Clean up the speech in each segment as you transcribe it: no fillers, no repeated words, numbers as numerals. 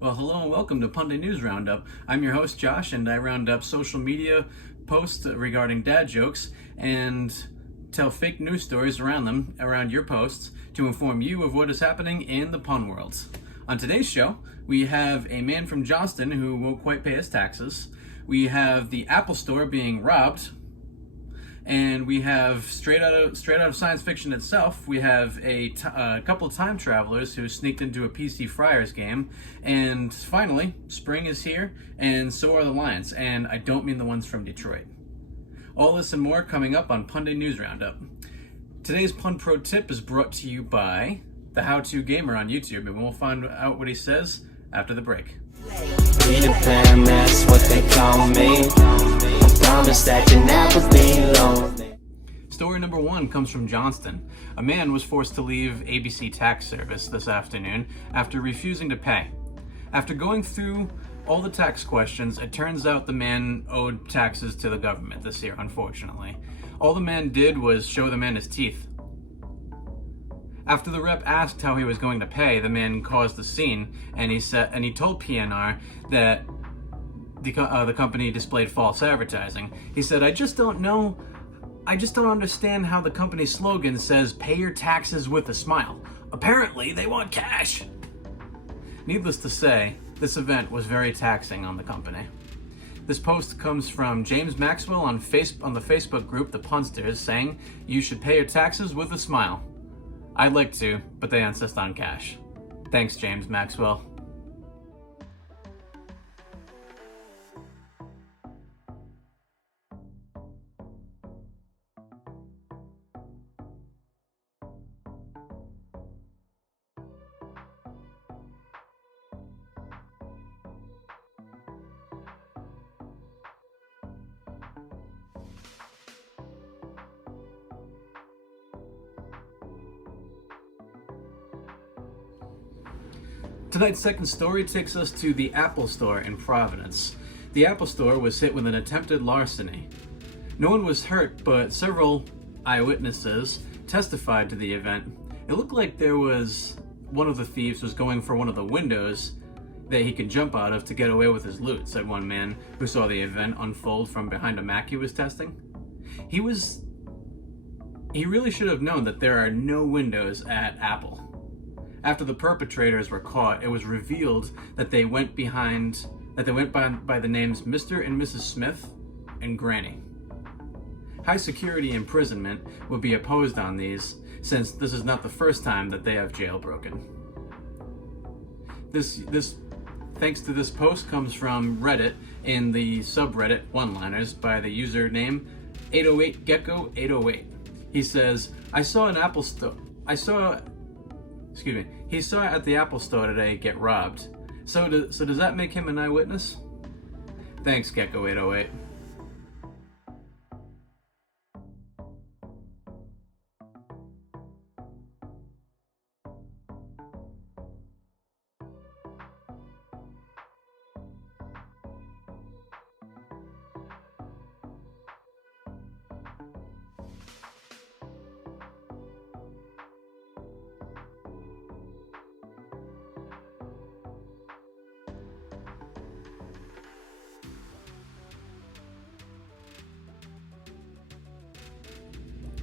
Well, hello and welcome to Punday News Roundup. I'm your host, Josh, and I round up social media posts regarding dad jokes and tell fake news stories around your posts to inform you of what is happening in the pun world. On today's show, we have a man from Johnston who won't quite pay his taxes. We have the Apple Store being robbed. And we have straight out of science fiction itself. We have a couple time travelers who sneaked into a PC Friars game, and finally, spring is here, and so are the Lions. And I don't mean the ones from Detroit. All this and more coming up on Punday News Roundup. Today's Pun Pro Tip is brought to you by the How To Gamer on YouTube, and we'll find out what he says after the break. Peter Pan, that's what they call me. Promise that you never be lonely. Story number one comes from Johnston. A man was forced to leave ABC tax service this afternoon after refusing to pay. After going through all the tax questions, it turns out the man owed taxes to the government this year, unfortunately. All the man did was show the man his teeth. After the rep asked how he was going to pay, the man caused a scene, and he told PNR that the company displayed false advertising. He said, I just don't understand how the company's slogan says, pay your taxes with a smile. Apparently, they want cash. Needless to say, this event was very taxing on the company. This post comes from James Maxwell on the Facebook group, The Punsters, saying, you should pay your taxes with a smile. I'd like to, but they insist on cash. Thanks, James Maxwell. Tonight's second story takes us to the Apple Store in Providence. The Apple Store was hit with an attempted larceny. No one was hurt, but several eyewitnesses testified to the event. It looked like one of the thieves was going for one of the windows that he could jump out of to get away with his loot, said one man who saw the event unfold from behind a Mac he was testing. He really should have known that there are no windows at Apple. After the perpetrators were caught, it was revealed that they went by the names Mr. and Mrs. Smith and Granny. High security imprisonment would be opposed on these, since this is not the first time that they have jailbroken. This thanks to this post comes from Reddit in the subreddit one-liners by the username 808gecko808. He says, he saw it at the Apple Store today get robbed. So does that make him an eyewitness? Thanks, Gecko808.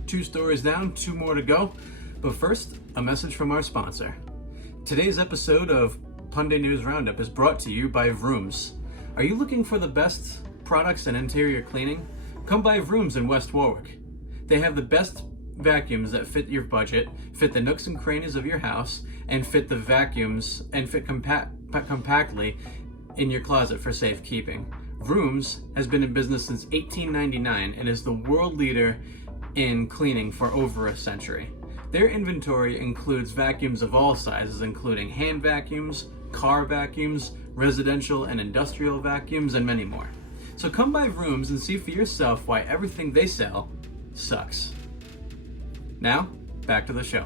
Two stories down, two more to go. But first, a message from our sponsor. Today's episode of Punday News Roundup is brought to you by VRUUMS. Are you looking for the best products in interior cleaning? Come by VRUUMS in West Warwick. They have the best vacuums that fit your budget, fit the nooks and crannies of your house, and fit compactly in your closet for safekeeping. VRUUMS has been in business since 1899 and is the world leader in cleaning for over a century. Their inventory includes vacuums of all sizes, including hand vacuums, car vacuums, residential and industrial vacuums, and many more. So come by VRUUMS and see for yourself why everything they sell sucks. Now, back to the show.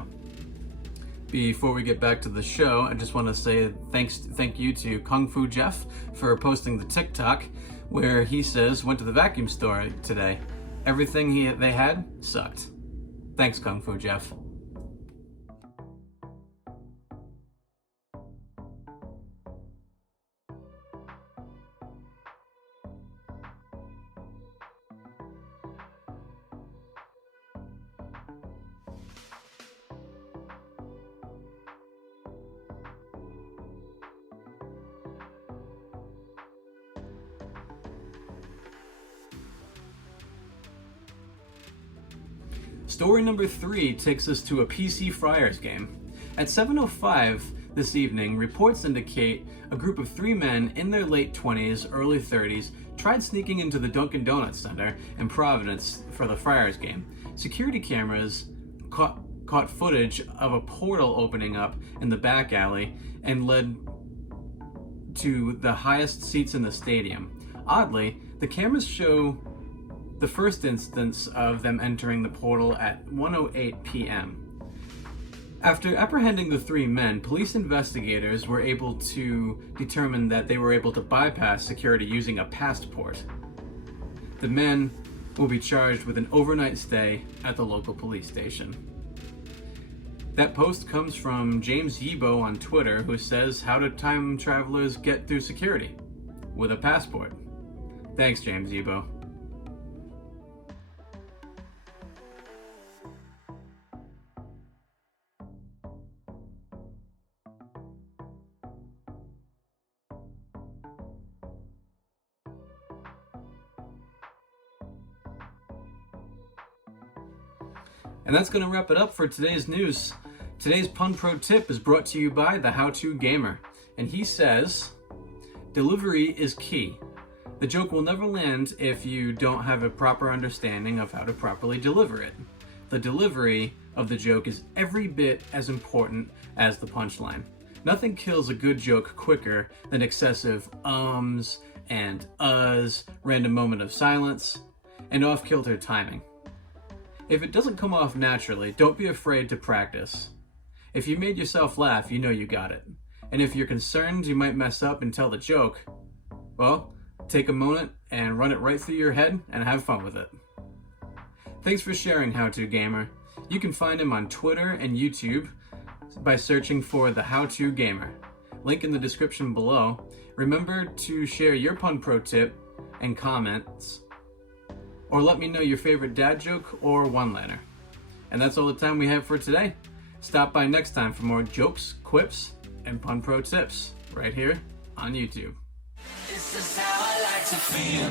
Before we get back to the show, I just want to say thank you to Kung Fu Jeff for posting the TikTok where he says, went to the vacuum store today. Everything they had sucked. Thanks, Kung Fu Jeff. story number 3 takes us to a PC Friars game. At 7:05 this evening, reports indicate a group of 3 men in their late 20s, early 30s tried sneaking into the Dunkin' Donuts Center in Providence for the Friars game. Security cameras caught footage of a portal opening up in the back alley and led to the highest seats in the stadium. Oddly, the cameras show the first instance of them entering the portal at 1:08 p.m. After apprehending the 3 men, police investigators were able to determine that they were able to bypass security using a passport. The men will be charged with an overnight stay at the local police station. That post comes from James Yibo on Twitter, who says, "How do time travelers get through security? With a passport." Thanks, James Yibo. And that's going to wrap it up for today's news. Today's Pun Pro Tip is brought to you by the How To Gamer. And he says, delivery is key. The joke will never land if you don't have a proper understanding of how to properly deliver it. The delivery of the joke is every bit as important as the punchline. Nothing kills a good joke quicker than excessive ums and uhs, random moment of silence, and off-kilter timing. If it doesn't come off naturally, don't be afraid to practice. If you made yourself laugh, you know you got it. And if you're concerned you might mess up and tell the joke, well, take a moment and run it right through your head and have fun with it. Thanks for sharing, How To Gamer. You can find him on Twitter and YouTube by searching for the How To Gamer. Link in the description below. Remember to share your Pun Pro tip and comments, or let me know your favorite dad joke or one-liner. And that's all the time we have for today. Stop by next time for more jokes, quips, and Pun Pro tips right here on YouTube. This is how I like to feel.